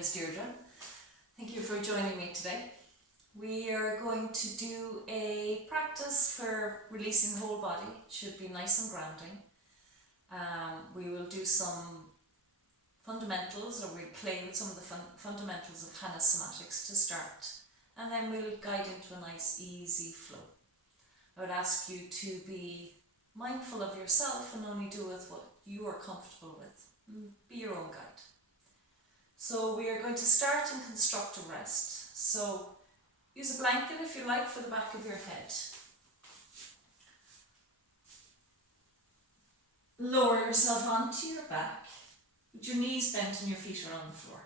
is Deirdre. Thank you for joining me today. We are going to do a practice for releasing the whole body. It should be nice and grounding. We will do some fundamentals, or we'll play with some of the fundamentals of Hannah's Somatics to start, and then we'll guide into a nice easy flow. I would ask you to be mindful of yourself and only do with what you are comfortable with. Be your own guide. So we are going to start in constructive rest. So use a blanket if you like for the back of your head. Lower yourself onto your back with your knees bent and your feet are on the floor.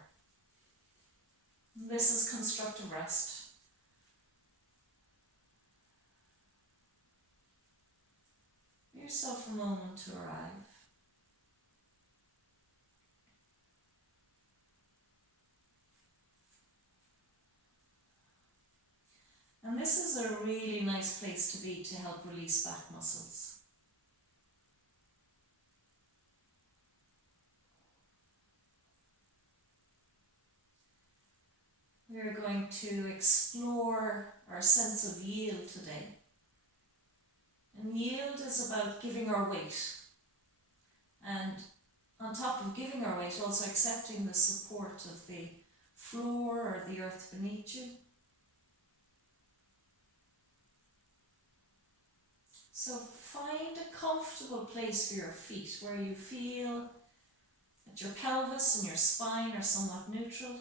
This is constructive rest. Give yourself a moment to arrive. And this is a really nice place to be to help release back muscles. We are going to explore our sense of yield today. And yield is about giving our weight. And on top of giving our weight, also accepting the support of the floor or the earth beneath you. So find a comfortable place for your feet where you feel that your pelvis and your spine are somewhat neutral.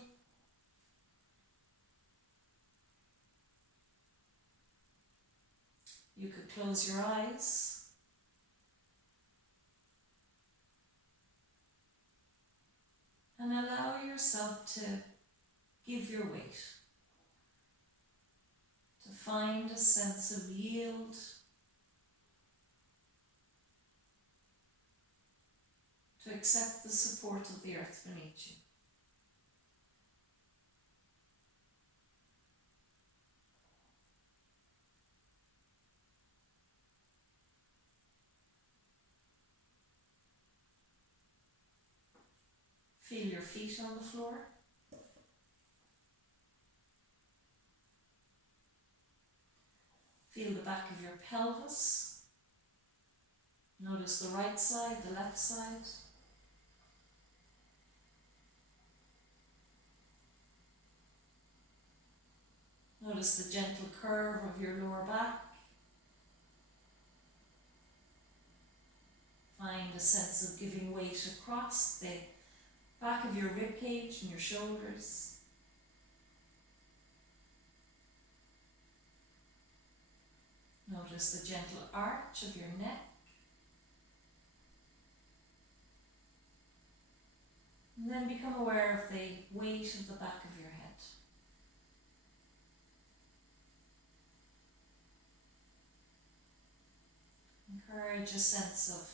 You could close your eyes. And allow yourself to give your weight. To find a sense of yield. To accept the support of the earth beneath you. Feel your feet on the floor. Feel the back of your pelvis. Notice the right side, the left side. Notice the gentle curve of your lower back. Find a sense of giving weight across the back of your ribcage and your shoulders. Notice the gentle arch of your neck. And then become aware of the weight of the back of your head. Encourage a sense of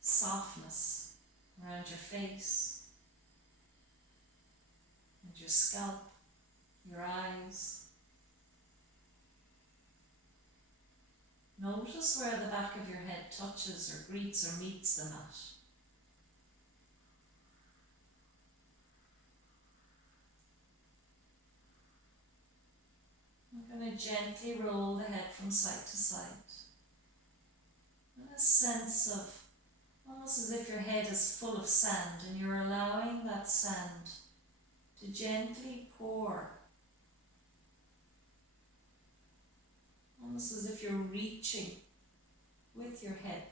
softness around your face, and your scalp, your eyes. Notice where the back of your head touches or greets or meets the mat. I'm going to gently roll the head from side to side. And a sense of almost as if your head is full of sand and you're allowing that sand to gently pour. Almost as if you're reaching with your head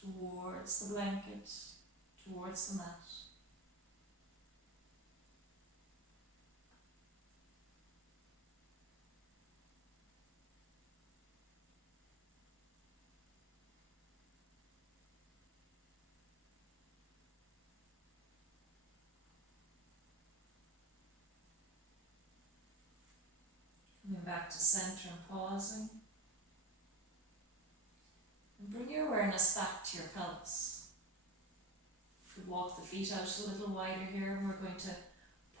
towards the blanket, towards the mat. Coming back to center and pausing. And bring your awareness back to your pelvis. You could walk the feet out a little wider here, and we're going to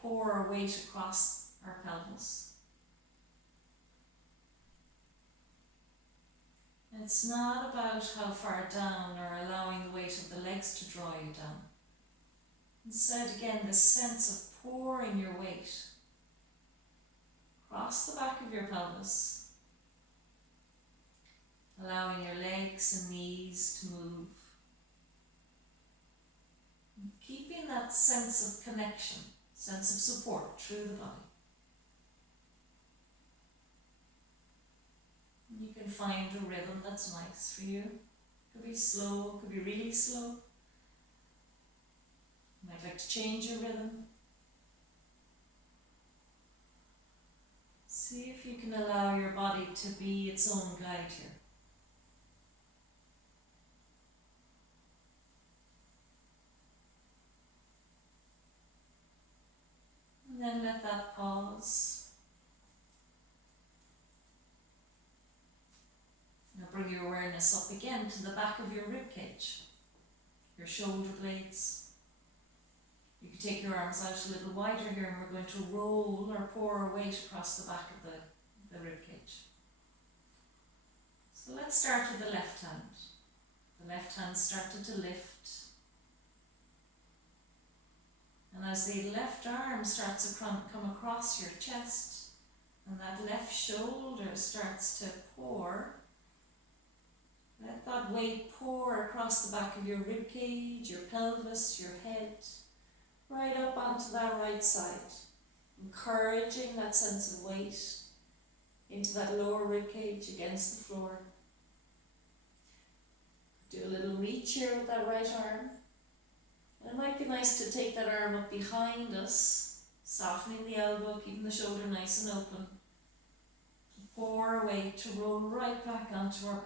pour our weight across our pelvis. And it's not about how far down or allowing the weight of the legs to draw you down. Instead, again, this sense of pouring your weight across the back of your pelvis, allowing your legs and knees to move, and keeping that sense of connection, sense of support through the body. You can find a rhythm that's nice for you. Could be slow, could be really slow. You might like to change your rhythm. See if you can allow your body to be its own guide here. And then let that pause. Now bring your awareness up again to the back of your ribcage, your shoulder blades. You can take your arms out a little wider here, and we're going to roll or pour our weight across the back of the ribcage. So let's start with the left hand. The left hand started to lift. And as the left arm starts to come across your chest, and that left shoulder starts to pour, let that weight pour across the back of your ribcage, your pelvis, your head, right up onto that right side, encouraging that sense of weight into that lower ribcage against the floor. Do a little reach here with that right arm. And it might be nice to take that arm up behind us, softening the elbow, keeping the shoulder nice and open. To pour our weight to roll right back onto our back.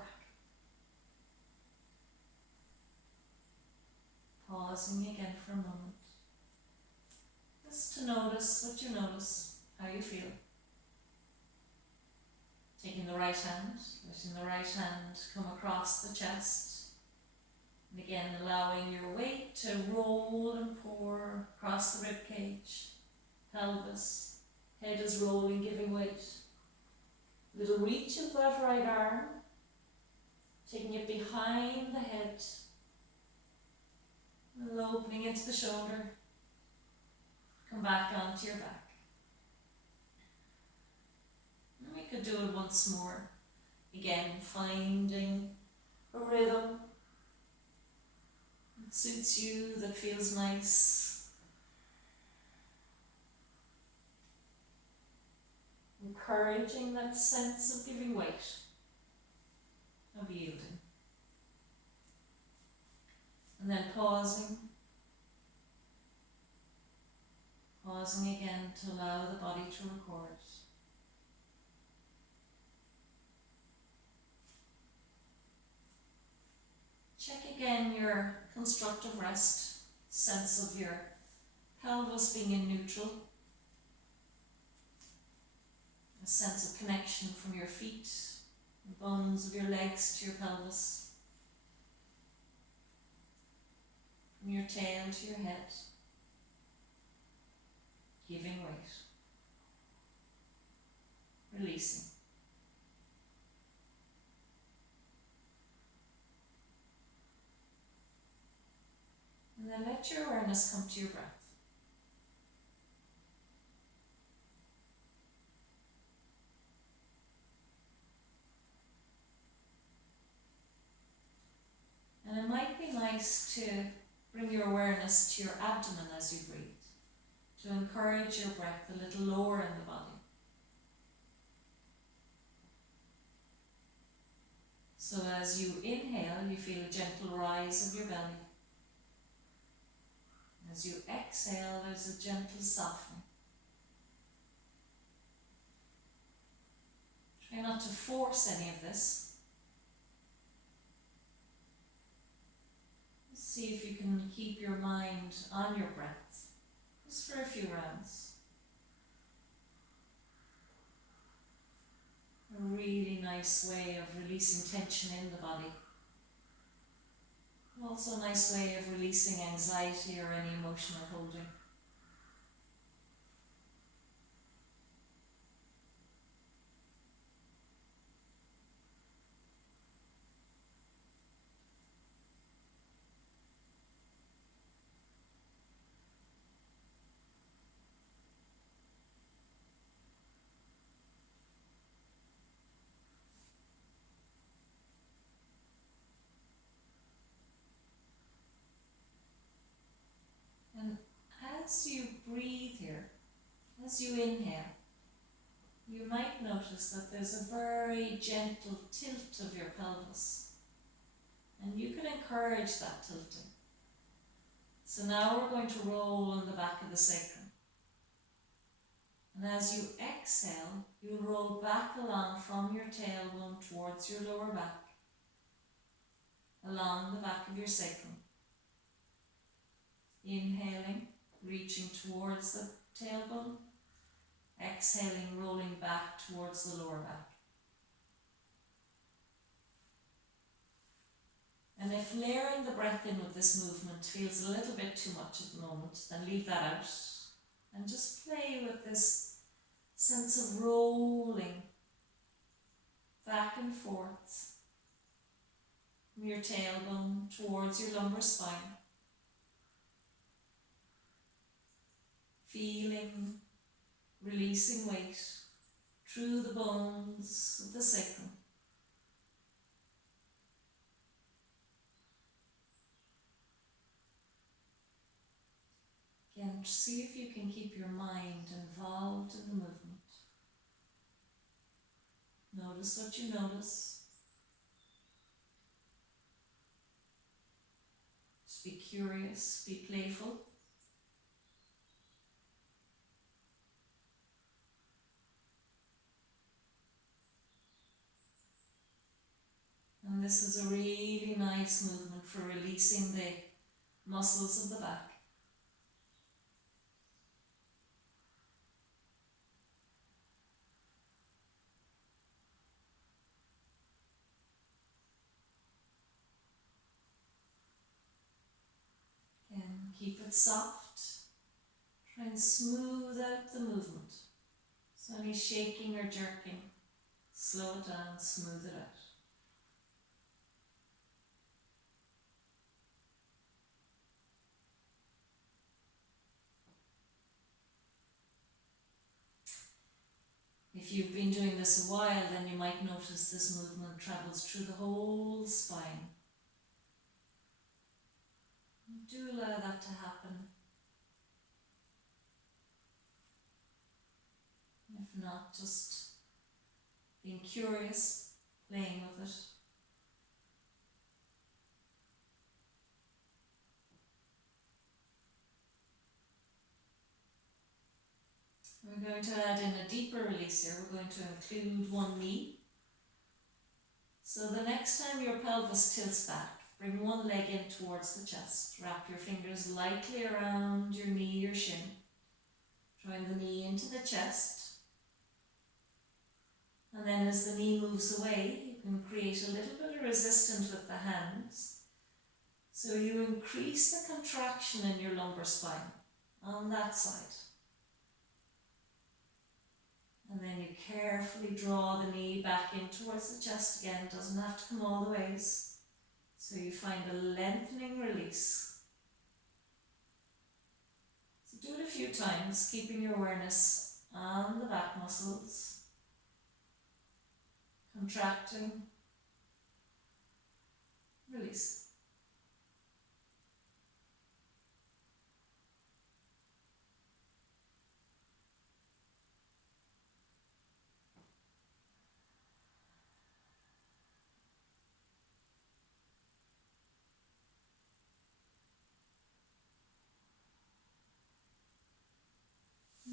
Pausing again for a moment. Just to notice what you notice, how you feel. Taking the right hand, letting the right hand come across the chest. And again, allowing your weight to roll and pour across the ribcage, pelvis, head is rolling, giving weight. Little reach of that right arm, taking it behind the head, and opening into the shoulder. Come back onto your back. And we could do it once more. Again, finding a rhythm that suits you, that feels nice. Encouraging that sense of giving weight, of yielding. And then pausing. Pausing again to allow the body to record. Check again your constructive rest, sense of your pelvis being in neutral, a sense of connection from your feet, the bones of your legs to your pelvis, from your tail to your head, giving weight, releasing. And then let your awareness come to your breath. And it might be nice to bring your awareness to your abdomen as you breathe, to encourage your breath a little lower in the body. So as you inhale, you feel a gentle rise of your belly. As you exhale, there's a gentle softening. Try not to force any of this. See if you can keep your mind on your breath, just for a few rounds. A really nice way of releasing tension in the body. Also a nice way of releasing anxiety or any emotional holding. as you breathe here, as you inhale, you might notice that there's a very gentle tilt of your pelvis, and you can encourage that tilting. So now we're going to roll on the back of the sacrum. And as you exhale, you roll back along from your tailbone towards your lower back, along the back of your sacrum. Inhaling, reaching towards the tailbone. Exhaling, rolling back towards the lower back. And if layering the breath in with this movement feels a little bit too much at the moment, then leave that out and just play with this sense of rolling back and forth from your tailbone towards your lumbar spine. Feeling, releasing weight through the bones of the sacrum. Again, see if you can keep your mind involved in the movement. Notice what you notice. Just be curious, be playful. And this is a really nice movement for releasing the muscles of the back. Again, keep it soft. Try and smooth out the movement. So any shaking or jerking, slow it down, smooth it out. If you've been doing this a while, then you might notice this movement travels through the whole spine. Do allow that to happen. If not, just being curious, playing with it. We're going to add in a deeper release here. We're going to include one knee. So the next time your pelvis tilts back, bring one leg in towards the chest. Wrap your fingers lightly around your knee or shin. Drawing the knee into the chest. And then as the knee moves away, you can create a little bit of resistance with the hands. So you increase the contraction in your lumbar spine on that side. And then you carefully draw the knee back in towards the chest again. It doesn't have to come all the ways. So you find a lengthening release. So do it a few times, keeping your awareness on the back muscles. Contracting. Release.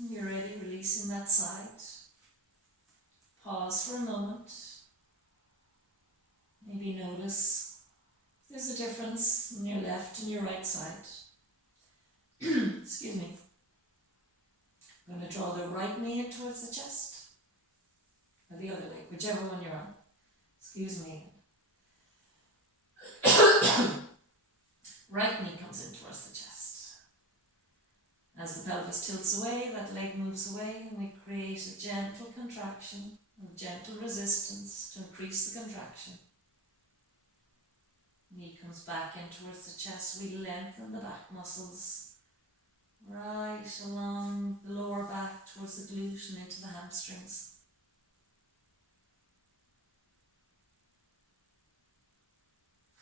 You're ready, releasing that side. Pause for a moment. Maybe notice if there's a difference in your left and your right side. Excuse me. I'm going to draw the right knee in towards the chest. Or the other leg, whichever one you're on. Excuse me. Right knee comes in towards the chest. As the pelvis tilts away, that leg moves away, and we create a gentle contraction, a gentle resistance to increase the contraction. Knee comes back in towards the chest. We lengthen the back muscles right along the lower back towards the glute and into the hamstrings.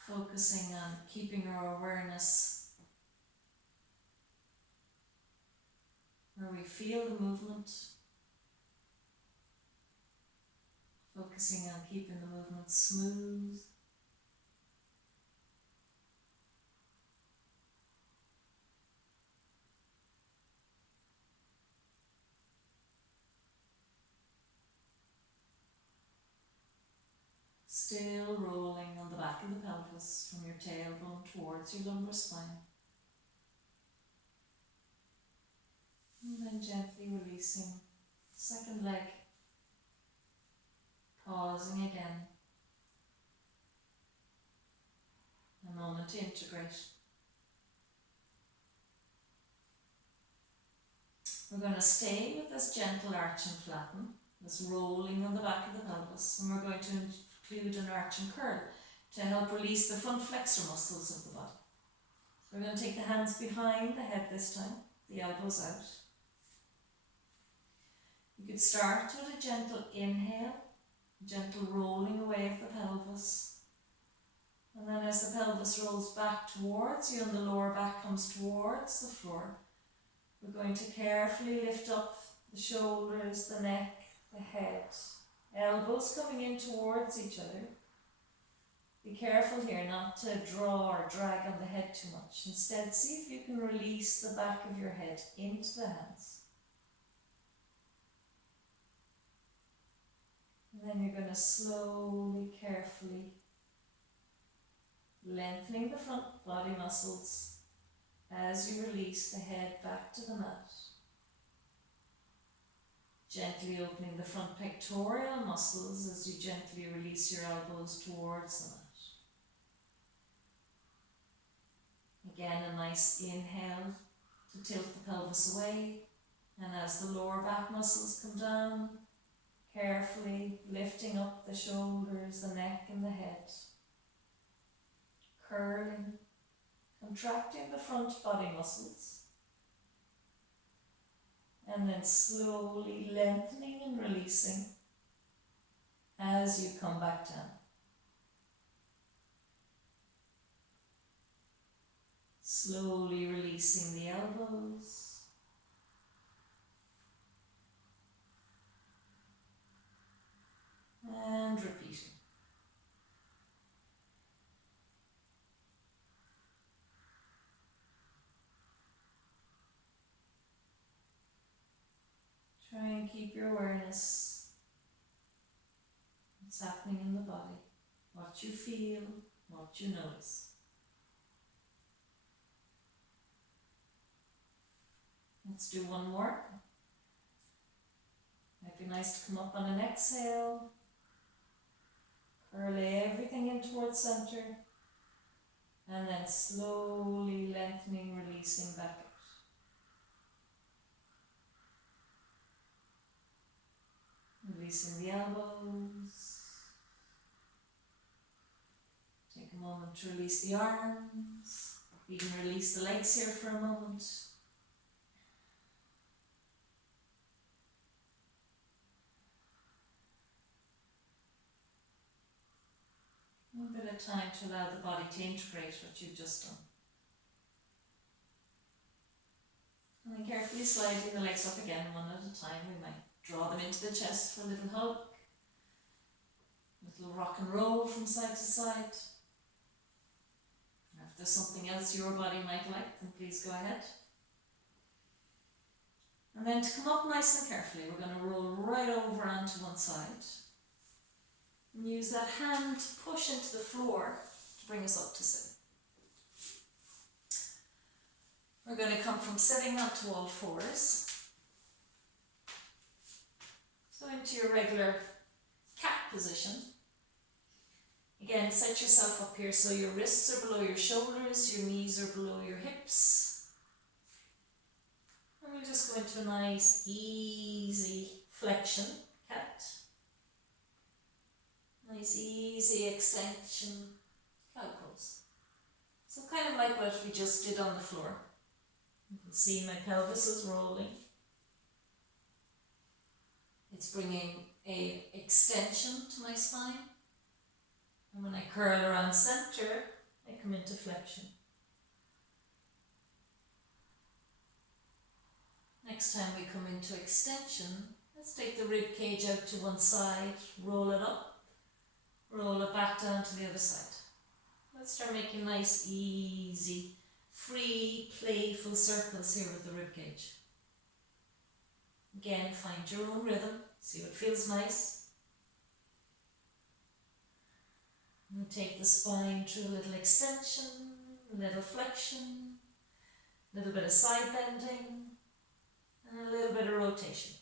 Focusing on keeping our awareness where we feel the movement, focusing on keeping the movement smooth. Still rolling on the back of the pelvis from your tailbone towards your lumbar spine. And then gently releasing the second leg, pausing again. A moment to integrate. We're going to stay with this gentle arch and flatten, this rolling on the back of the pelvis, and we're going to include an arch and curl to help release the front flexor muscles of the body. So we're going to take the hands behind the head this time, the elbows out. You could start with a gentle inhale, gentle rolling away of the pelvis. And then as the pelvis rolls back towards you and the lower back comes towards the floor, we're going to carefully lift up the shoulders, the neck, the head, elbows coming in towards each other. Be careful here not to draw or drag on the head too much. Instead, see if you can release the back of your head into the hands. And then you're going to slowly, carefully lengthening the front body muscles as you release the head back to the mat. Gently opening the front pectoral muscles as you gently release your elbows towards the mat. Again, a nice inhale to tilt the pelvis away, and as the lower back muscles come down, carefully lifting up the shoulders, the neck and the head. Curling, contracting the front body muscles, and then slowly lengthening and releasing as you come back down. Slowly releasing the elbows. And repeating. Try and keep your awareness. What's happening in the body, what you feel, what you notice. Let's do one more. Might be nice to come up on an exhale. Curl everything in towards center. And then slowly lengthening, releasing back out. Releasing the elbows. Take a moment to release the arms. You can release the legs here for a moment. A bit of time to allow the body to integrate what you've just done. And then carefully sliding the legs up again one at a time. We might draw them into the chest for a little hug. A little rock and roll from side to side. And if there's something else your body might like, then please go ahead. And then to come up nice and carefully, we're going to roll right over onto one side. And use that hand to push into the floor to bring us up to sitting. We're going to come from sitting onto all fours. So into your regular cat position. Again, set yourself up here so your wrists are below your shoulders, your knees are below your hips. And we'll just go into a nice, easy flexion, cat. Nice, easy extension, cow pose. So kind of like what we just did on the floor. You can see my pelvis is rolling. It's bringing an extension to my spine. And when I curl around center, I come into flexion. Next time we come into extension, let's take the rib cage out to one side, roll it up, roll it back down to the other side. Let's start making nice, easy, free, playful circles here with the rib cage. Again, find your own rhythm, see what feels nice. And take the spine through a little extension, a little flexion, a little bit of side bending, and a little bit of rotation.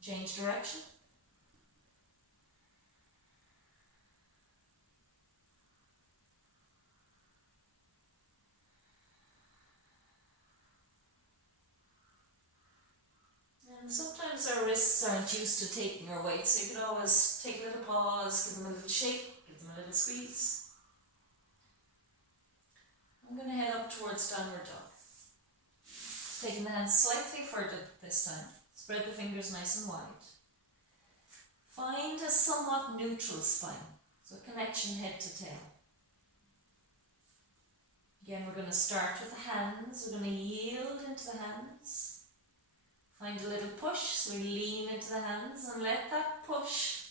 Change direction. And sometimes our wrists aren't used to taking our weight, so you can always take a little pause, give them a little shake, give them a little squeeze. I'm going to head up towards downward dog. Taking the hands slightly further this time. Spread the fingers nice and wide. Find a somewhat neutral spine, so connection head to tail. Again, we're going to start with the hands. We're going to yield into the hands. Find a little push, so we lean into the hands and let that push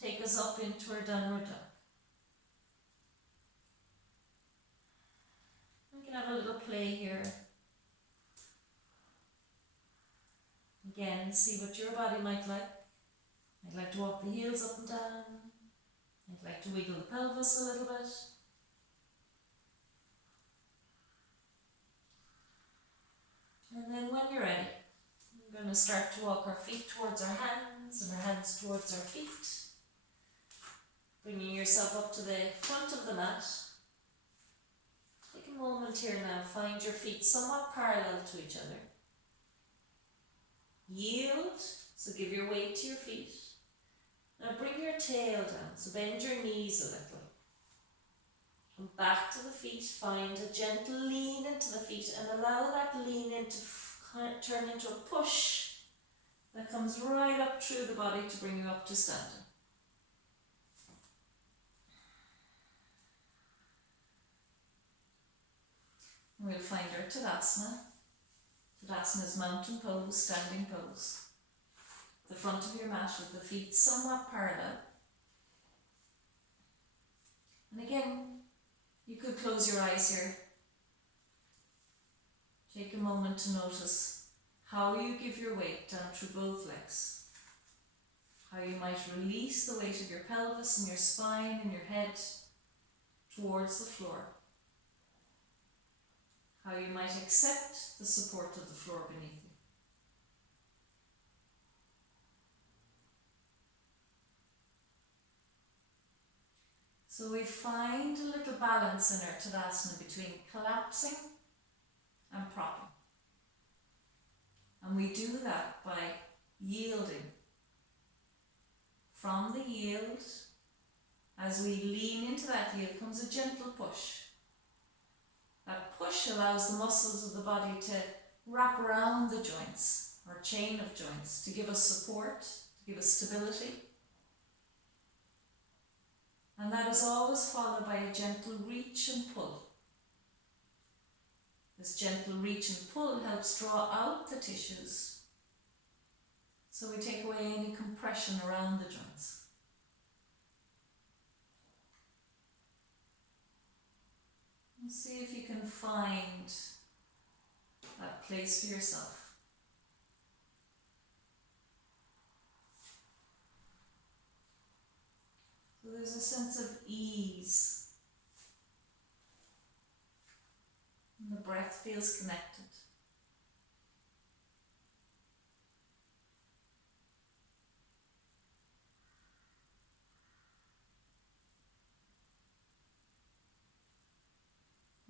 take us up into our downward dog. We can have a little play here. Again, see what your body might like. I'd like to walk the heels up and down. I'd like to wiggle the pelvis a little bit. And then when you're ready, we're going to start to walk our feet towards our hands and our hands towards our feet. Bringing yourself up to the front of the mat. Take a moment here now, find your feet somewhat parallel to each other. Yield, so give your weight to your feet. Now bring your tail down, so bend your knees a little. Come back to the feet, find a gentle lean into the feet and allow that lean in to turn into a push that comes right up through the body to bring you up to standing. We'll find our Tadasana. Tadasana is mountain pose, standing pose. The front of your mat with the feet somewhat parallel. And again, you could close your eyes here. Take a moment to notice how you give your weight down through both legs. How you might release the weight of your pelvis and your spine and your head towards the floor. How you might accept the support of the floor beneath you. So we find a little balance in our Tadasana between collapsing and propping. And we do that by yielding. From the yield, as we lean into that yield, comes a gentle push. That push allows the muscles of the body to wrap around the joints, or chain of joints, to give us support, to give us stability. And that is always followed by a gentle reach and pull. This gentle reach and pull helps draw out the tissues, so we take away any compression around the joints. And see if you can find that place for yourself. So there's a sense of ease. And the breath feels connected.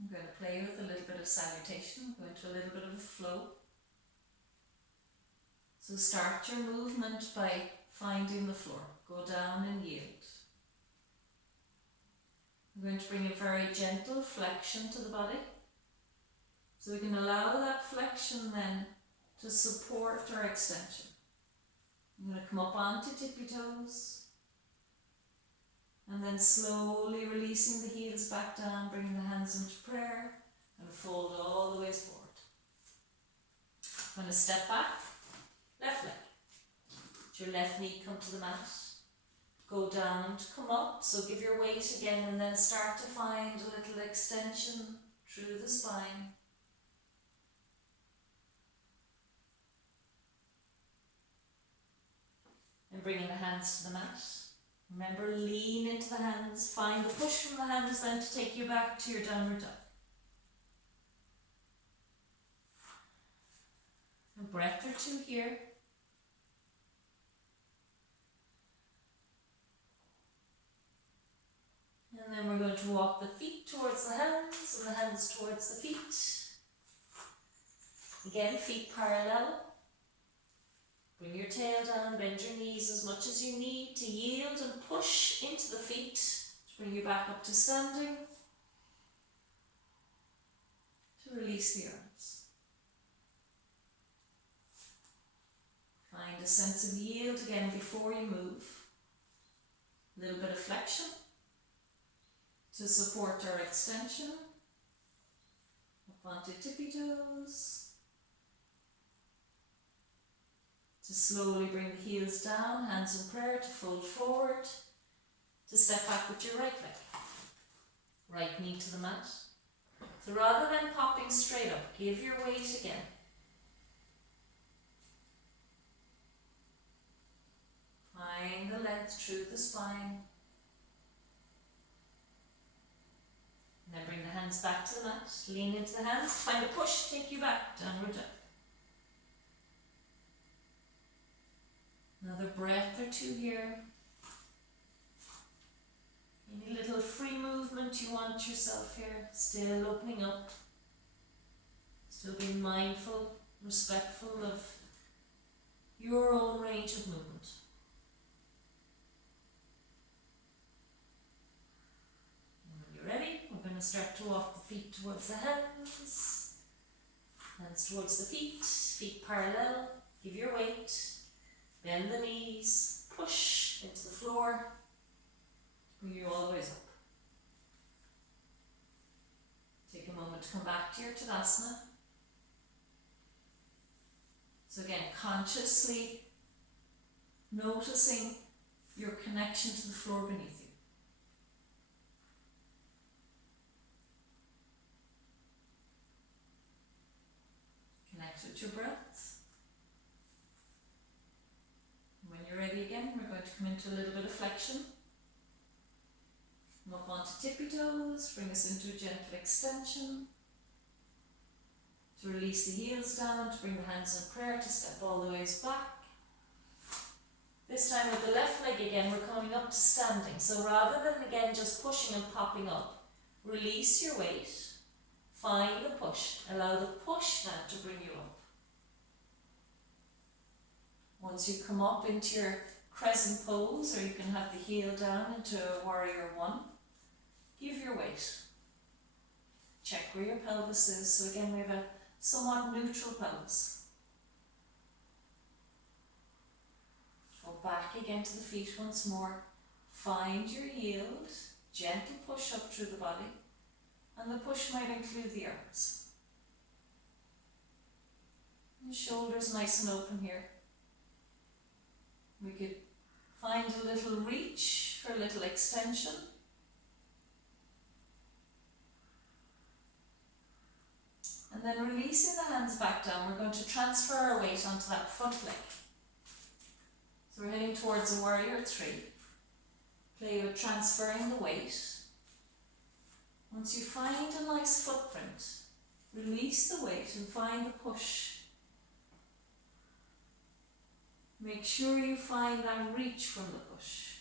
I'm going to play with a little bit of salutation, go into a little bit of a flow. So start your movement by finding the floor. Go down and yield. I'm going to bring a very gentle flexion to the body. So we can allow that flexion then to support our extension. I'm going to come up onto tippy toes. And then slowly releasing the heels back down, bringing the hands into prayer, and fold all the way forward. Going to step back, left leg. Let your left knee come to the mat. Go down to come up, so give your weight again and then start to find a little extension through the spine. And bringing the hands to the mat. Remember, lean into the hands, find the push from the hands then to take you back to your downward dog. A breath or two here. And then we're going to walk the feet towards the hands and the hands towards the feet. Again, feet parallel. Bring your tail down, bend your knees as much as you need to yield and push into the feet to bring you back up to standing. To release the arms. Find a sense of yield again before you move. A little bit of flexion to support our extension. Up onto tippy toes. To slowly bring the heels down, hands in prayer, to fold forward, to step back with your right leg. Right knee to the mat. So rather than popping straight up, give your weight again. Find the length through the spine. And then bring the hands back to the mat. Lean into the hands, find a push, take you back, downward dog. Another breath or two here. Any little free movement you want yourself here. Still opening up. Still being mindful, respectful of your own range of movement. And when you're ready, we're going to start to walk the feet towards the hands. Hands towards the feet. Feet parallel. Give your weight. Bend the knees, push into the floor, bring you all the way up. Take a moment to come back to your Tadasana. So again, consciously noticing your connection to the floor beneath you. Connect with your breath. When you're ready again, we're going to come into a little bit of flexion. Come up onto tippy toes, bring us into a gentle extension. To release the heels down, to bring the hands in prayer, to step all the ways back. This time with the left leg again, we're coming up to standing. So rather than again just pushing and popping up, release your weight, find the push, allow the push now to bring you up. Once you come up into your crescent pose, or you can have the heel down into warrior one, give your weight. Check where your pelvis is. So again, we have a somewhat neutral pelvis. Go back again to the feet once more. Find your yield, gentle push up through the body, and the push might include the arms. And shoulders nice and open here. We could find a little reach for a little extension. And then releasing the hands back down, we're going to transfer our weight onto that front leg. So we're heading towards a warrior three. Play with transferring the weight. Once you find a nice footprint, release the weight and find the push. Make sure you find that reach from the push.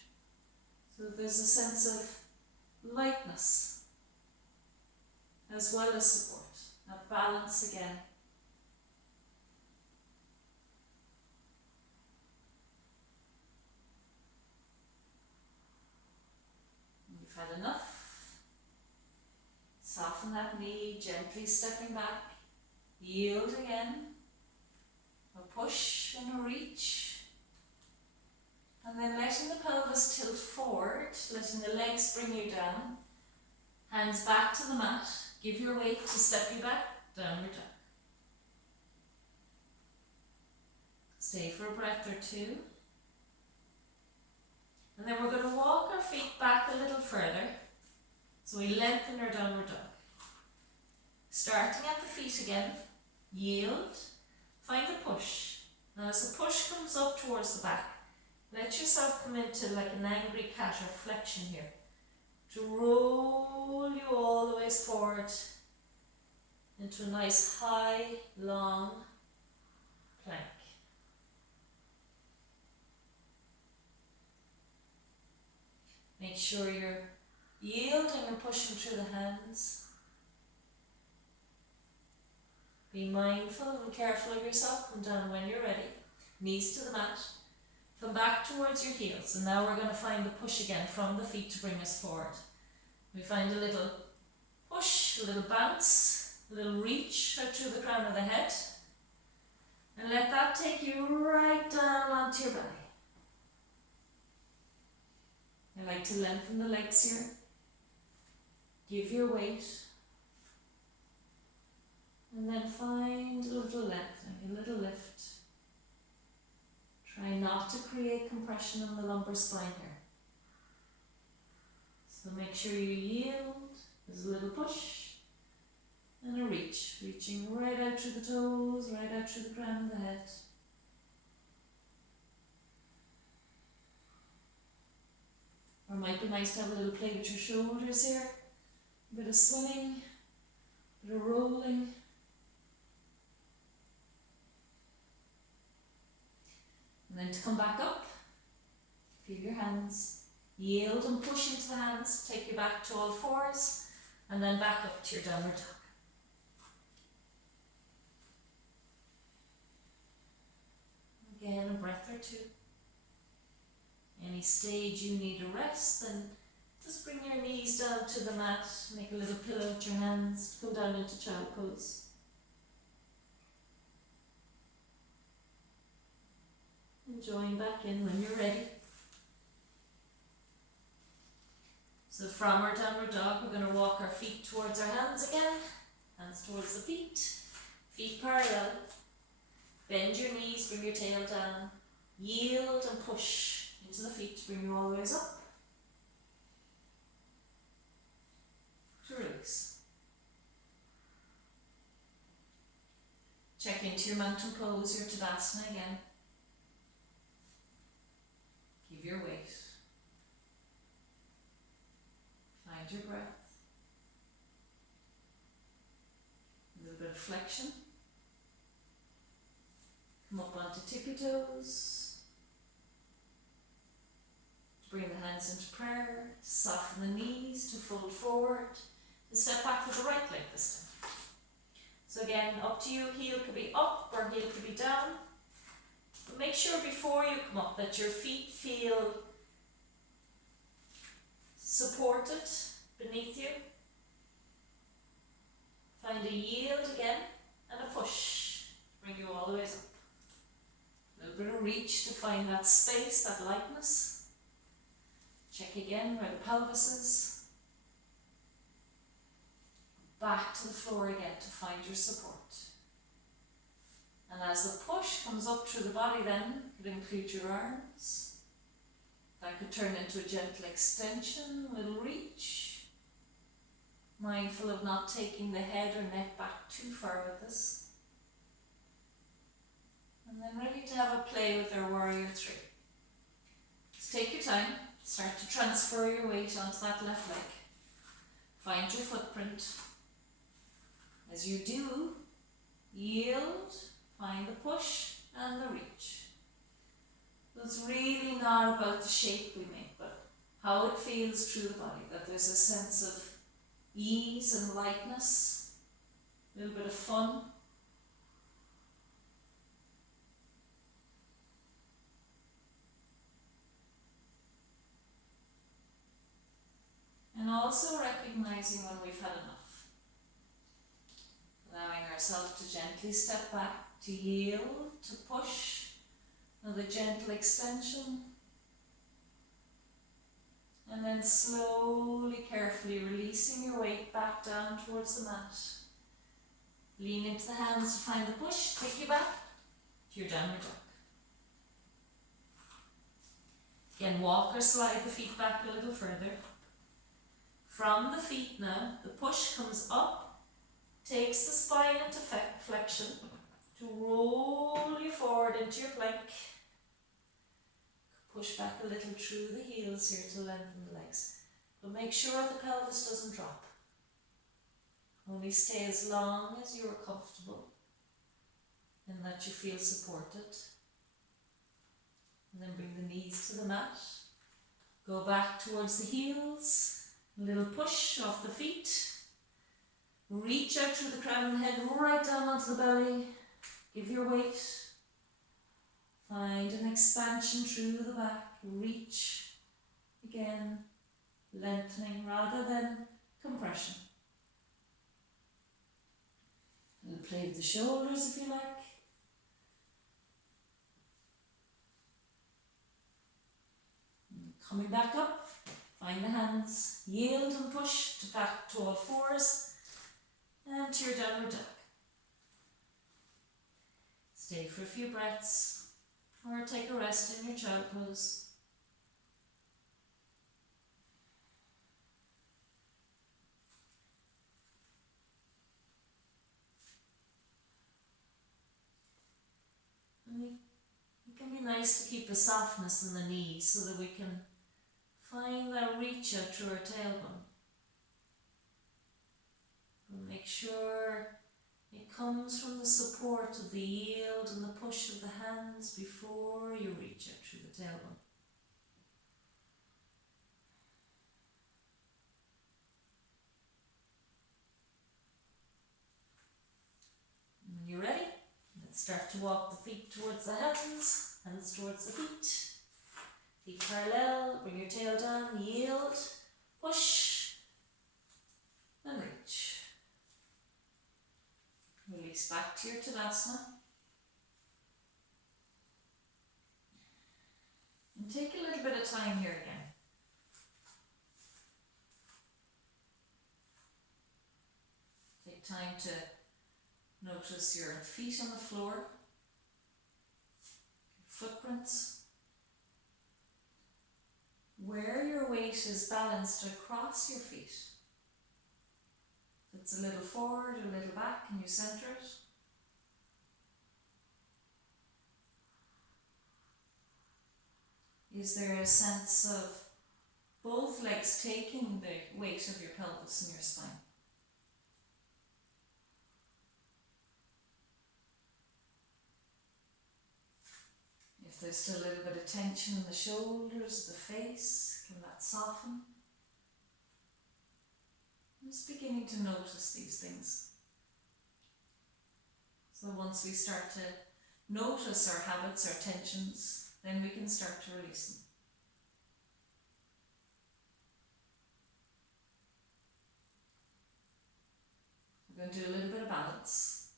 So there's a sense of lightness as well as support. That balance again. You've had enough. Soften that knee, gently stepping back. Yield again. A push and a reach. And then letting the pelvis tilt forward, letting the legs bring you down. Hands back to the mat. Give your weight to step you back, downward dog. Stay for a breath or two. And then we're going to walk our feet back a little further. So we lengthen our downward dog. Starting at the feet again, yield, find a push. Now as the push comes up towards the back, let yourself come into like an angry cat or flexion here, to roll you all the way forward into a nice high, long plank. Make sure you're yielding and pushing through the hands. Be mindful and careful of yourself. Come down when you're ready. Knees to the mat. Come back towards your heels. And now we're going to find the push again from the feet to bring us forward. We find a little push, a little bounce, a little reach out through the crown of the head. And let that take you right down onto your belly. I like to lengthen the legs here. Give your weight. And then find a little lengthening, a little lift. Try not to create compression in the lumbar spine here. So make sure you yield. There's a little push and a reach. Reaching right out through the toes, right out through the crown of the head. Or it might be nice to have a little play with your shoulders here. A bit of swinging, a bit of rolling. And then to come back up, feel your hands. Yield and push into the hands. Take you back to all fours. And then back up to your downward dog. Again, a breath or two. Any stage you need a rest, then just bring your knees down to the mat, make a little pillow with your hands, go down into child pose. And join back in when you're ready. So from our downward dog, we're going to walk our feet towards our hands again, hands towards the feet, feet parallel. Bend your knees, bring your tail down, yield and push into the feet to bring you all the ways up. To release. Check into your mountain pose, your Tadasana again. Give your weight. Find your breath. A little bit of flexion. Come up onto tippy toes. Bring the hands into prayer, soften the knees to fold forward, to step back with the right leg this time. So again, up to you, heel could be up or heel could be down. But make sure before you come up that your feet feel supported beneath you. Find a yield again and a push, bring you all the way up. A little bit of reach to find that space, that lightness. Check again where the pelvis is. Back to the floor again to find your support. And as the push comes up through the body then, it could include your arms. That could turn into a gentle extension, a little reach. Mindful of not taking the head or neck back too far with this. And then ready to have a play with our warrior three. Just take your time. Start to transfer your weight onto that left leg. Find your footprint. As you do, yield, find the push and the reach. So it's really not about the shape we make, but how it feels through the body, that there's a sense of ease and lightness, a little bit of fun. And also recognizing when we've had enough. Allowing ourselves to gently step back, to yield, to push. Another gentle extension. And then slowly, carefully releasing your weight back down towards the mat. Lean into the hands to find the push. Take you back to your downward dog. Again, walk or slide the feet back a little further. From the feet now, the push comes up, takes the spine into flexion to roll you forward into your plank. Push back a little through the heels here to lengthen the legs. But make sure the pelvis doesn't drop. Only stay as long as you're comfortable and that you feel supported. And then bring the knees to the mat. Go back towards the heels. A little push off the feet. Reach out through the crown and head right down onto the belly. Give your weight. Find an expansion through the back. Reach again. Lengthening rather than compression. And play with the shoulders if you like. And coming back up, find the hands, yield and push to back to all fours and to your downward dog. Stay for a few breaths or take a rest in your child pose. It can be nice to keep a softness in the knees so that we can find that reach out through our tailbone. And make sure it comes from the support of the yield and the push of the hands before you reach out through the tailbone. When you're ready, let's start to walk the feet towards the hands, hands towards the feet. Feet parallel, bring your tail down, yield, push, and reach. Release back to your Tadasana. And take a little bit of time here again. Take time to notice your feet on the floor, your footprints. Where your weight is balanced across your feet. If it's a little forward or a little back, can you center it? Is there a sense of both legs taking the weight of your pelvis and your spine? If there's still a little bit of tension in the shoulders, the face, can that soften? I'm just beginning to notice these things. So once we start to notice our habits, our tensions, then we can start to release them. We're going to do a little bit of balance.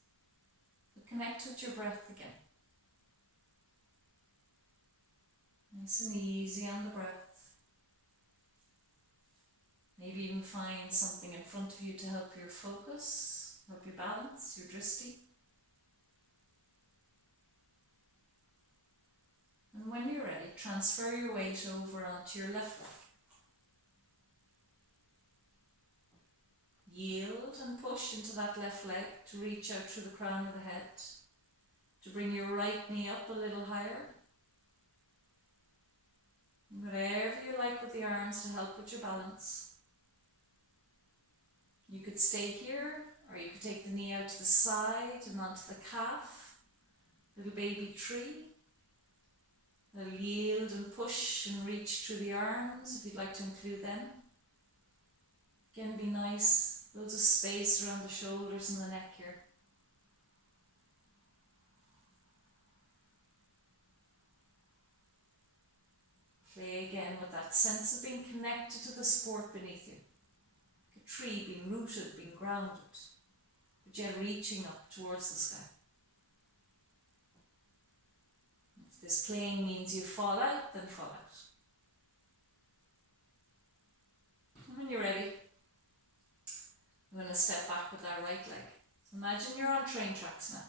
But connect with your breath again. Nice and easy on the breath. Maybe even find something in front of you to help your focus, help you balance, your drishti. And when you're ready, transfer your weight over onto your left leg. Yield and push into that left leg to reach out through the crown of the head, to bring your right knee up a little higher. Whatever you like with the arms to help with your balance. You could stay here, or you could take the knee out to the side and onto the calf. Little baby tree. Little yield and push and reach through the arms if you'd like to include them. Again, be nice. Loads of space around the shoulders and the neck here. Play again with that sense of being connected to the support beneath you. Like a tree being rooted, being grounded, but yet reaching up towards the sky. If this playing means you fall out, then fall out. And when you're ready, we're going to step back with our right leg. So imagine you're on train tracks now.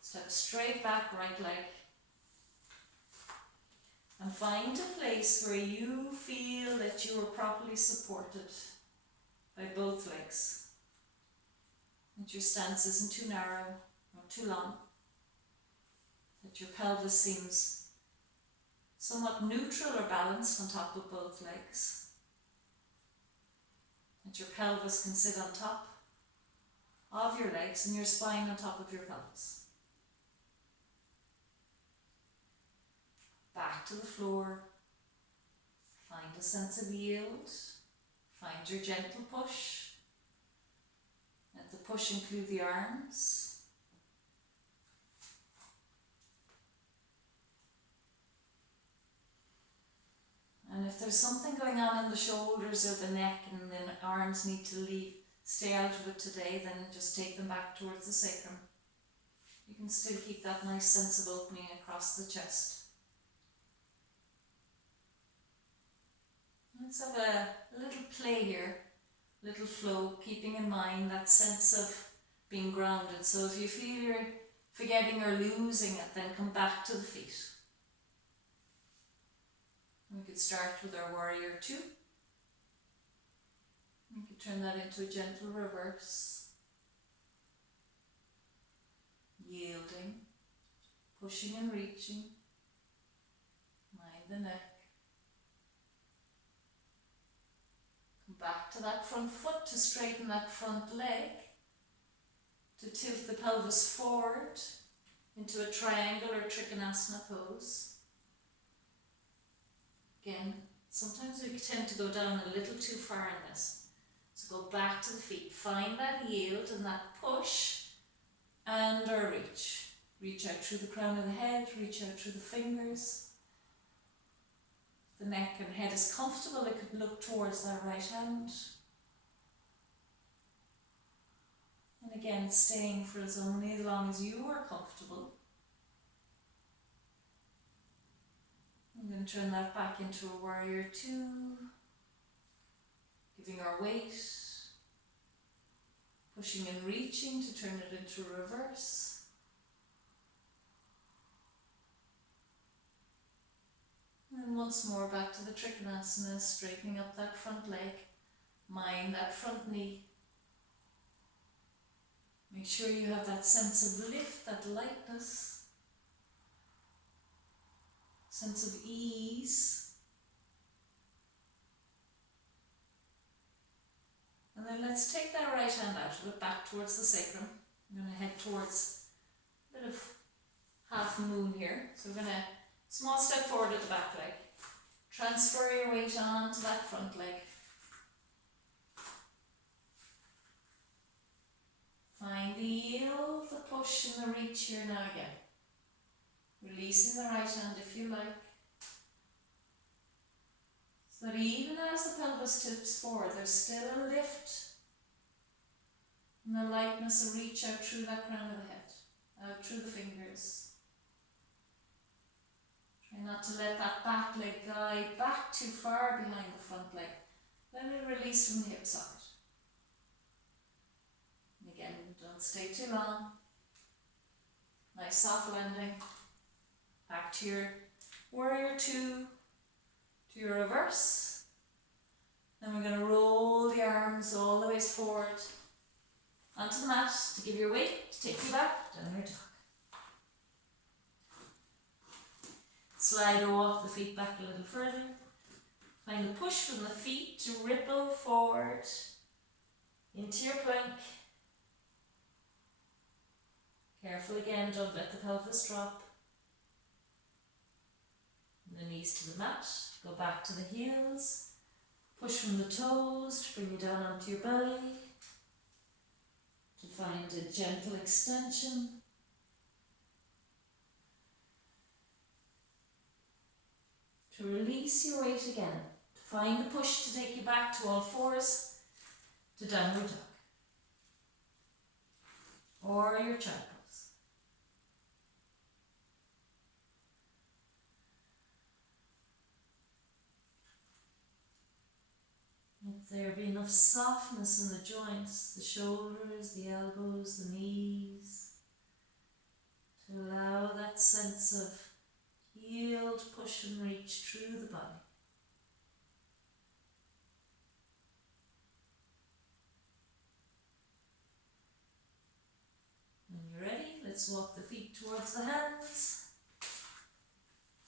Step straight back, right leg. And find a place where you feel that you are properly supported by both legs. That your stance isn't too narrow or too long. That your pelvis seems somewhat neutral or balanced on top of both legs. That your pelvis can sit on top of your legs and your spine on top of your pelvis. Back to the floor. Find a sense of yield. Find your gentle push. Let the push include the arms. And if there's something going on in the shoulders or the neck and the arms need to stay out of it today, then just take them back towards the sacrum. You can still keep that nice sense of opening across the chest. Let's have a little play here, little flow, keeping in mind that sense of being grounded. So if you feel you're forgetting or losing it, then come back to the feet. We could start with our warrior 2. We could turn that into a gentle reverse. Yielding, pushing and reaching. Mind the neck. Come back to that front foot to straighten that front leg. To tilt the pelvis forward into a triangle or trikonasana pose. Again, sometimes we tend to go down a little too far in this. So go back to the feet. Find that yield and that push and or reach. Reach out through the crown of the head, reach out through the fingers. If the neck and head is comfortable, it could look towards that right hand. And again, staying for as long as you are comfortable. I'm going to turn that back into a warrior 2, giving our weight, pushing and reaching to turn it into a reverse. And once more back to the trikonasana, straightening up that front leg, mind that front knee. Make sure you have that sense of lift, that lightness. Sense of ease. And then let's take that right hand out of it, back towards the sacrum. I'm going to head towards a bit of half moon here. So we're going to small step forward at the back leg. Transfer your weight onto that front leg. Find the yield, the push and the reach here now again. Releasing the right hand if you like. So that even as the pelvis tips forward, there's still a lift. And the lightness, a reach out through that crown of the head, out through the fingers. Try not to let that back leg guide back too far behind the front leg. Let it release from the hip side. And again, don't stay too long. Nice soft landing. Back to your warrior 2, to your reverse. Then we're going to roll the arms all the way forward onto the mat to give your weight, to take you back, downward dog. Slide or walk the feet back a little further. Find the push from the feet to ripple forward into your plank. Careful again, don't let the pelvis drop. The knees to the mat, go back to the heels, push from the toes to bring you down onto your belly, to find a gentle extension. To release your weight again, to find the push to take you back to all fours, to downward dog, or your child pose. Let there be enough softness in the joints, the shoulders, the elbows, the knees, to allow that sense of Healed, push and reach through the body. When you're ready, let's walk the feet towards the hands.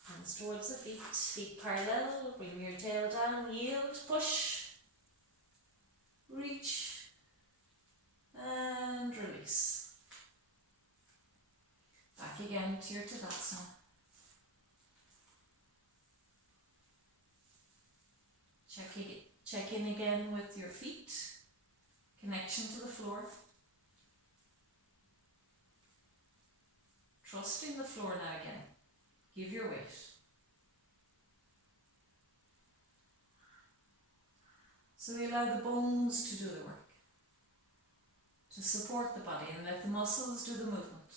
Hands towards the feet, feet parallel, bring your tail down, yield, push, reach, and release. Back again to your Tadasana. Check in again with your feet, connection to the floor. Trusting the floor now again. Give your weight. So we allow the bones to do the work, to support the body, and let the muscles do the movement.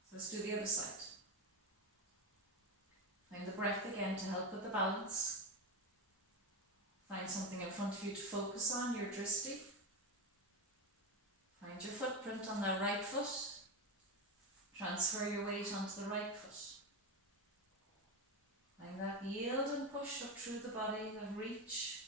So let's do the other side. Find the breath again to help with the balance. Find something in front of you to focus on, your drishti. Find your footprint on the right foot. Transfer your weight onto the right foot. Find that yield and push up through the body and reach.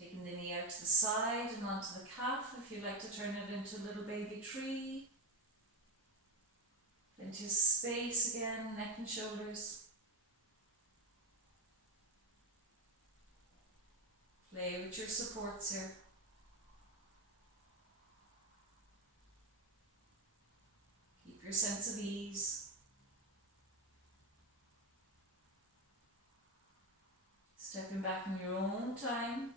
Taking the knee out to the side and onto the calf if you like to turn it into a little baby tree. Into space again, neck and shoulders. Play with your supports here. Keep your sense of ease. Stepping back in your own time.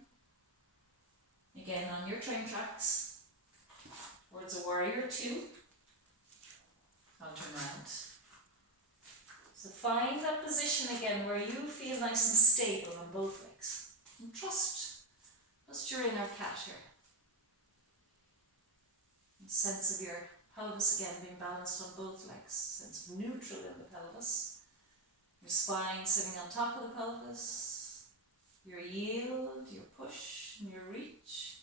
Again on your train tracks. Towards a warrior 2. I'll turn around. So find that position again where you feel nice and stable on both legs. And trust your inner cat here. And sense of your pelvis again being balanced on both legs. Sense of neutral in the pelvis. Your spine sitting on top of the pelvis. Your yield, your push, and your reach.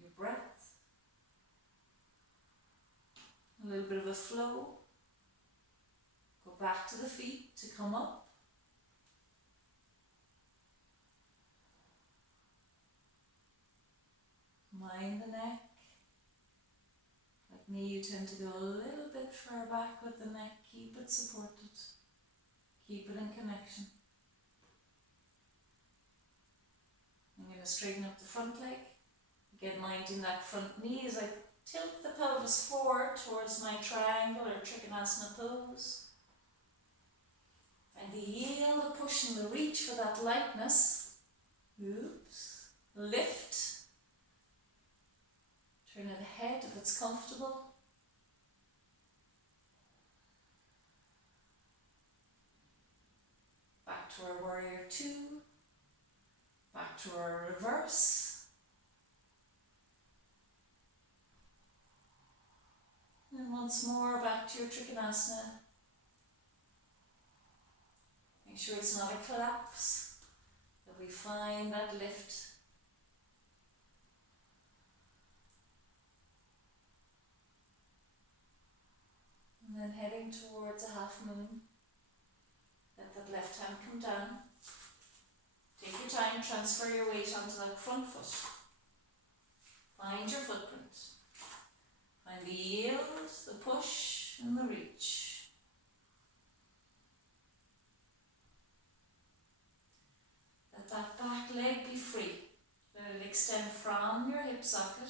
Your breath. A little bit of a flow. Go back to the feet to come up. Mind the neck. Like me, you tend to go a little bit far back with the neck. Keep it supported. Keep it in connection. I'm going to straighten up the front leg. Again, minding that front knee as I tilt the pelvis forward towards my triangle or Trikonasana pose. And the yield, the push and the reach for that lightness. Oops. Lift. Turn it ahead if it's comfortable. Back to our warrior 2. Back to our reverse. And once more back to your Trikonasana. Make sure it's not a collapse, that we find that lift. And then heading towards a half moon. Let that left hand come down. Take your time, transfer your weight onto that front foot. Find your footprint. Find the yield, the push, and the reach. Let that back leg be free. Let it extend from your hip socket.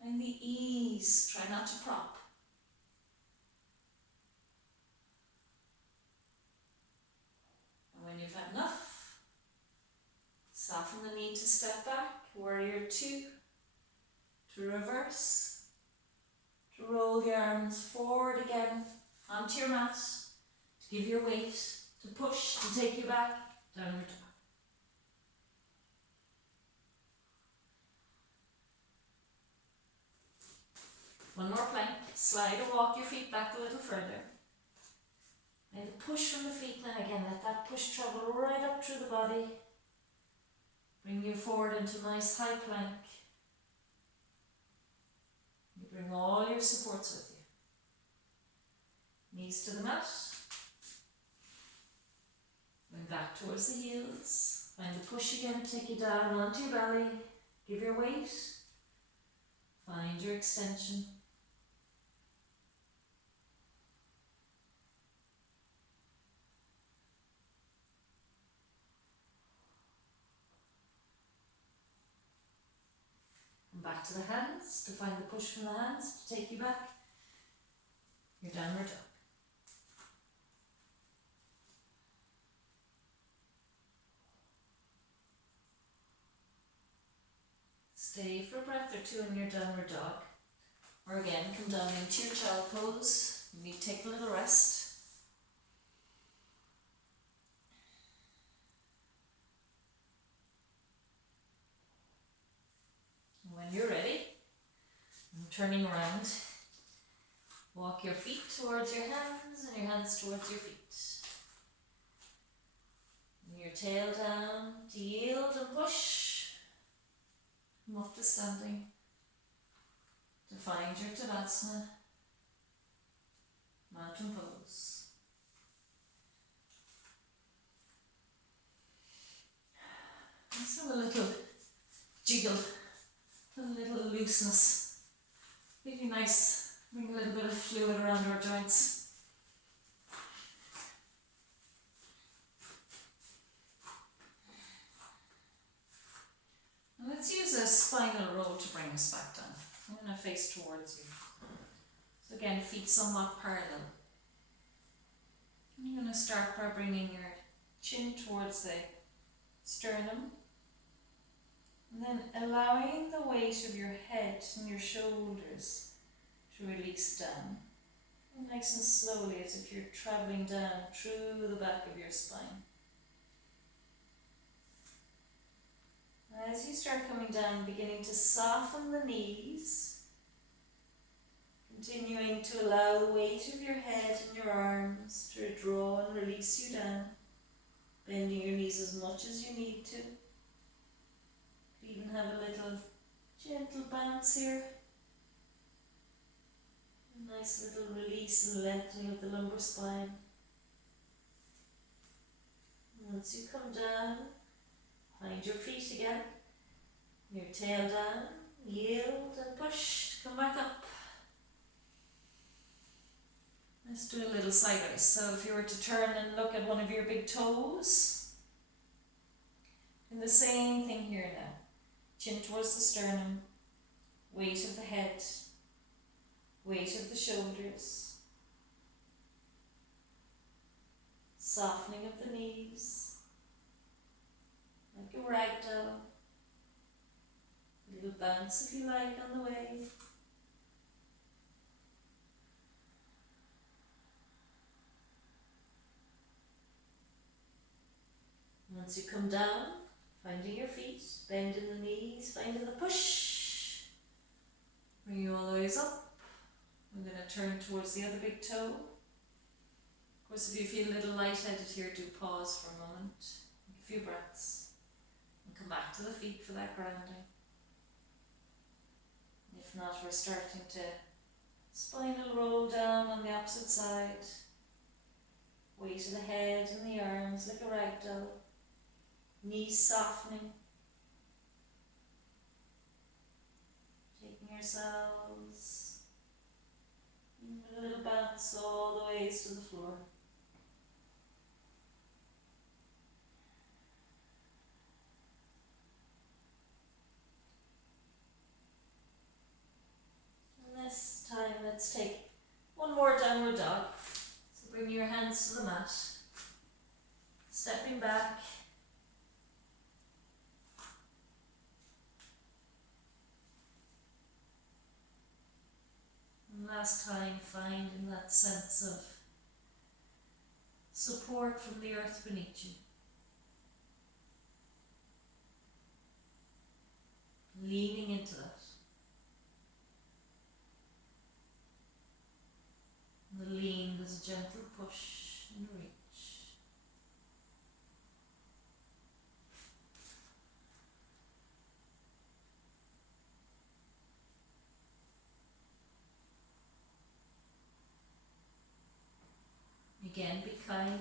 Find the ease. Try not to prop. And when you've had enough, soften the knee to step back, warrior 2, to reverse, to roll the arms forward again onto your mat, to give your weight, to push, to take you back, downward dog. One more plank. slide or walk your feet back a little further. Now the push from the feet now again, let that push travel right up through the body. Bring you forward into a nice high plank. You bring all your supports with you. Knees to the mat. Going back towards the heels. Find the push again, take you down onto your belly. Give your weight. Find your extension. And back to the hands, to find the push from the hands, to take you back. Your downward dog. Stay for a breath or two in your downward dog. Or again, come down into your child pose. You need to take a little rest. And when you're ready, I'm turning around. Walk your feet towards your hands and your hands towards your feet. And your tail down to yield and push. Come up to standing. To find your Tadasana, mountain pose. Let's have a little jiggle, a little looseness. Really nice, bring a little bit of fluid around our joints. And let's use a spinal roll to bring us back down. I'm going to face towards you. So again, feet somewhat parallel. I'm going to start by bringing your chin towards the sternum. And then allowing the weight of your head and your shoulders to release down. Nice and slowly, as if you're travelling down through the back of your spine. As you start coming down, beginning to soften the knees, continuing to allow the weight of your head and your arms to draw and release you down, bending your knees as much as you need to. You even have a little gentle bounce here. A nice little release and lengthening of the lumbar spine. Once you come down, find your feet again, your tail down, yield and push, come back up. Let's do a little sideways. So if you were to turn and look at one of your big toes, and the same thing here now. Chin towards the sternum, weight of the head, weight of the shoulders, softening of the knees, like a ragdoll. A little bounce if you like on the way. Once you come down, finding your feet, bending the knees, finding the push. Bring you all the ways up. I'm going to turn towards the other big toe. Of course, if you feel a little lightheaded here, do pause for a moment. Take a few breaths. And come back to the feet for that grounding. If not, we're starting to spinal roll down on the opposite side. Weight of the head and the arms like a ragdoll. Knees softening. Taking yourselves a little bounce all the ways to the floor. And this time let's take one more downward dog. So bring your hands to the mat. Stepping back. Last time, finding that sense of support from the earth beneath you. Leaning into that. Again, be kind.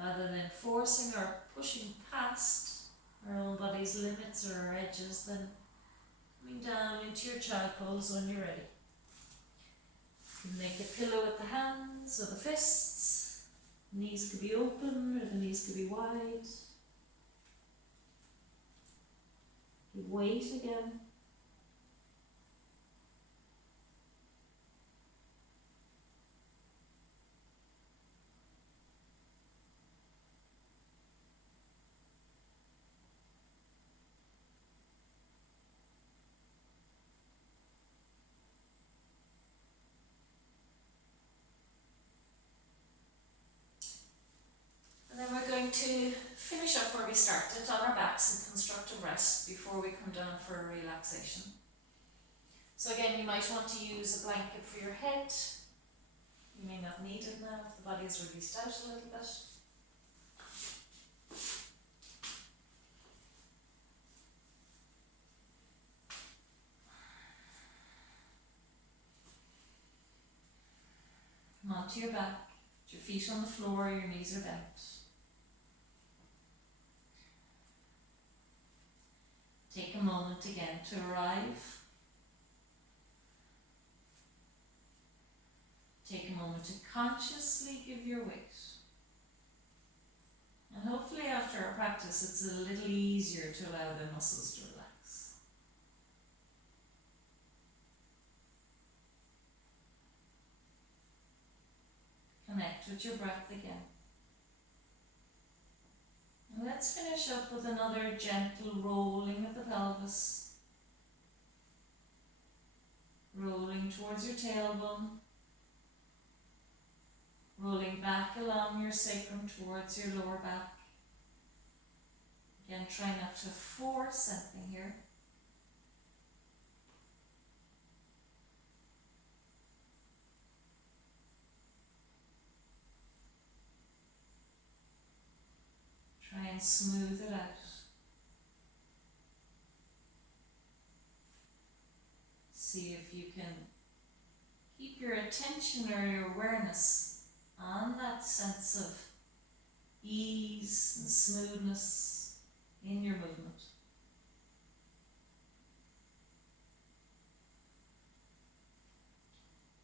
Rather than forcing or pushing past our own body's limits or our edges, then coming down into your child pose when you're ready. You can make a pillow with the hands or the fists. Knees could be open or the knees could be wide. You wait again. And then we're going to finish up where we started, on our backs in constructive rest before we come down for a relaxation. So again, you might want to use a blanket for your head. You may not need it now if the body is released out a little bit. Come onto your back, with your feet on the floor, your knees are bent. Take a moment again to arrive. Take a moment to consciously give your weight. And hopefully after our practice it's a little easier to allow the muscles to relax. Connect with your breath again. And let's finish up with another gentle rolling of the pelvis. Rolling towards your tailbone. Rolling back along your sacrum towards your lower back. Again, try not to force anything here. Try and smooth it out. See if you can keep your attention or your awareness on that sense of ease and smoothness in your movement.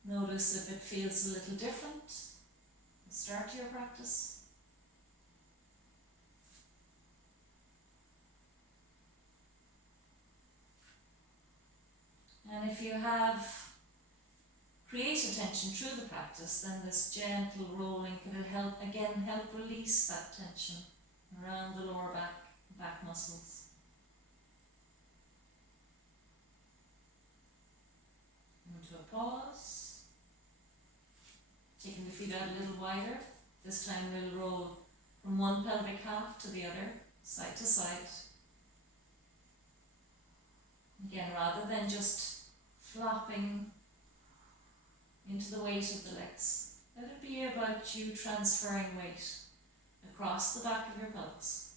Notice if it feels a little different at the start of your practice. And if you have created tension through the practice, then this gentle rolling can help release that tension around the lower back muscles. Into a pause. Taking the feet out a little wider. This time we'll roll from one pelvic half to the other, side to side. Again, rather than just flopping into the weight of the legs, let it be about you transferring weight across the back of your pelvis.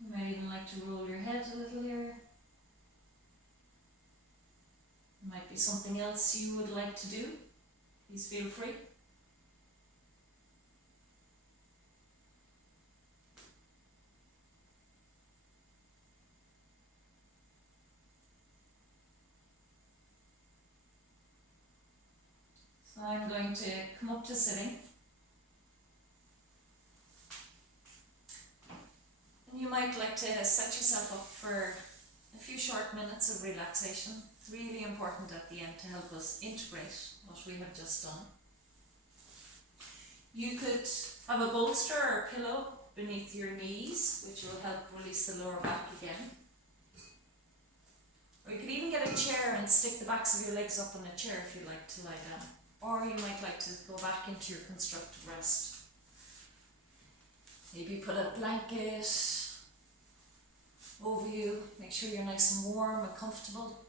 You might even like to roll your head a little here. There might be something else you would like to do. Please feel free. So I'm going to come up to sitting. And you might like to set yourself up for a few short minutes of relaxation. It's really important at the end to help us integrate what we have just done. You could have a bolster or pillow beneath your knees, which will help release the lower back again. Or you could even get a chair and stick the backs of your legs up on a chair if you like to lie down. Or you might like to go back into your constructive rest. Maybe put a blanket over you, make sure you're nice and warm and comfortable.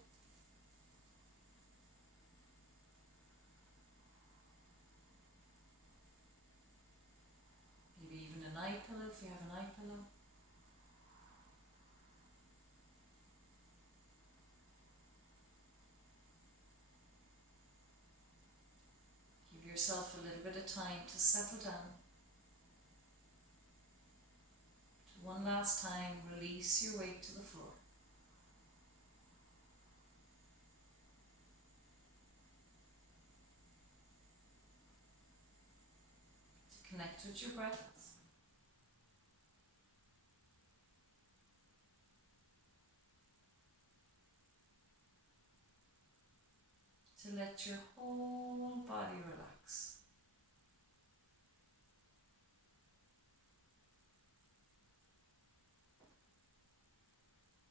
Maybe even an eye pillow if you have yourself a little bit of time to settle down. One last time, release your weight to the floor. To connect with your breath. To let your whole body relax.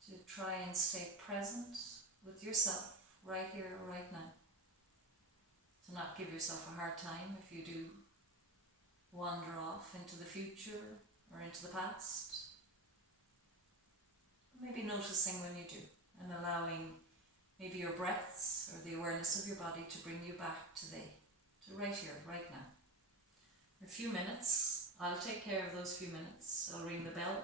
To try and stay present with yourself right here, right now. To not give yourself a hard time if you do wander off into the future or into the past. Maybe noticing when you do and allowing maybe your breaths or the awareness of your body to bring you back to right here, right now. In a few minutes, I'll take care of those few minutes. I'll ring the bell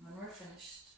when we're finished.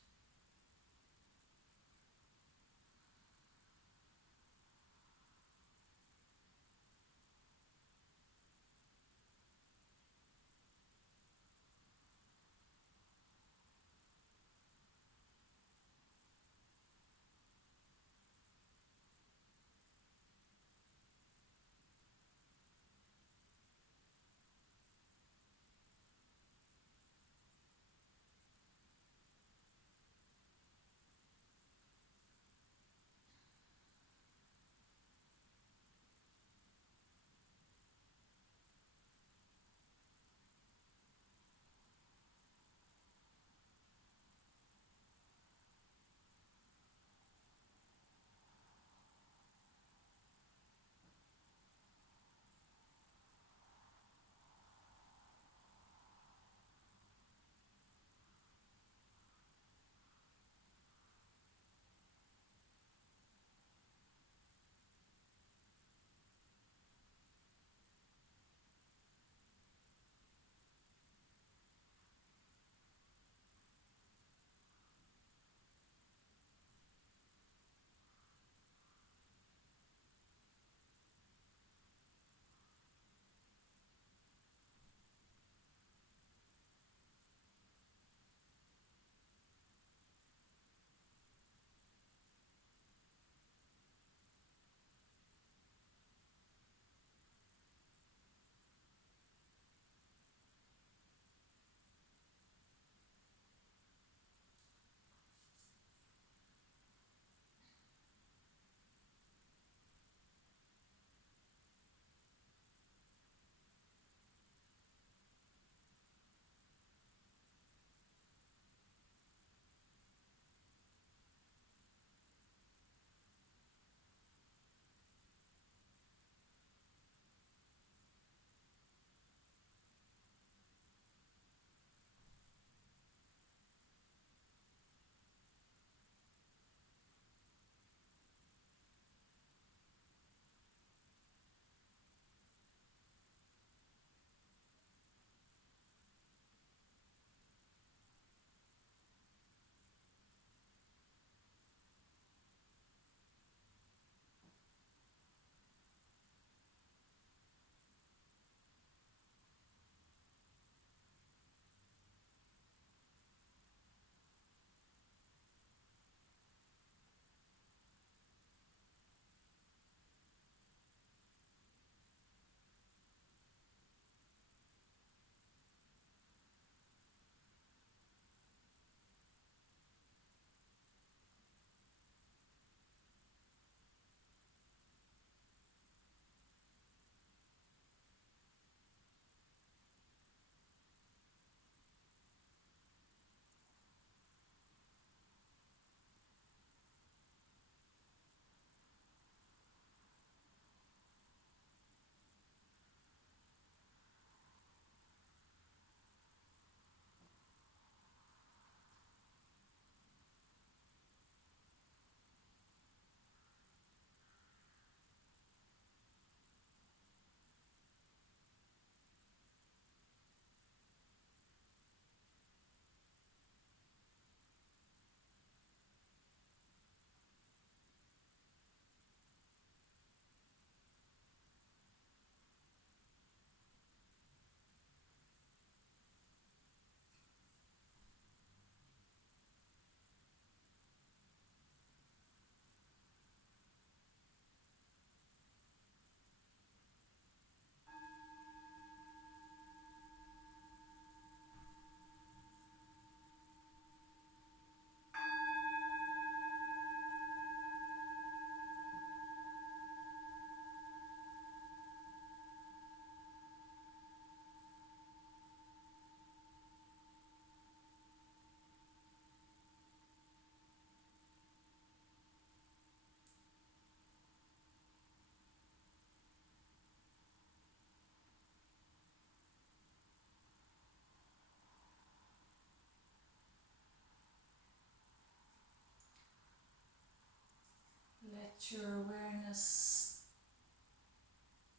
let your awareness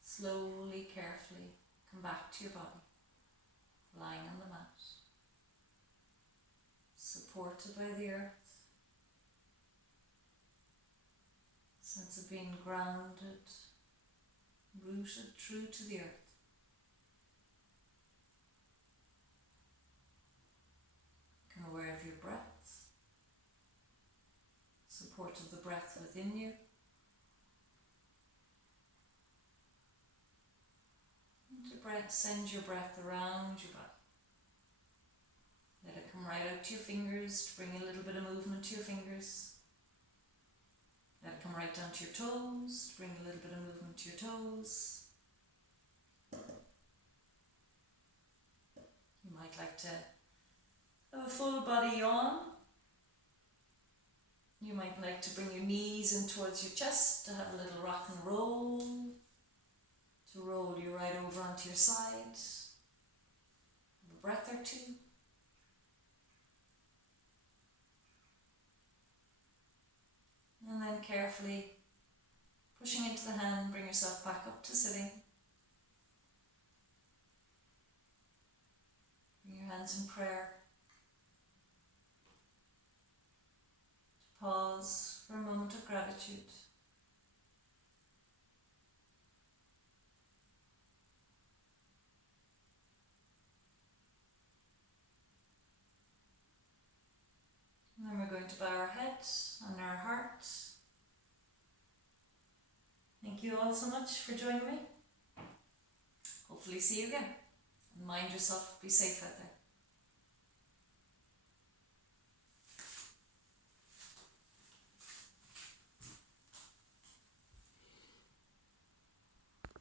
slowly, carefully come back to your body, lying on the mat, supported by the earth, sense of being grounded, rooted true to the earth. Become aware of your breath, support of the breath within you. And to send your breath around your body. Let it come right out to your fingers, to bring a little bit of movement to your fingers. Let it come right down to your toes, to bring a little bit of movement to your toes. You might like to have a full body yawn. You might like to bring your knees in towards your chest, to have a little rock and roll, to roll you right over onto your side. Have a breath or two. And then carefully pushing into the hand, bring yourself back up to sitting. Bring your hands in prayer. Pause for a moment of gratitude. And then we're going to bow our head and our heart. Thank you all so much for joining me. Hopefully see you again. And mind yourself, be safe out there.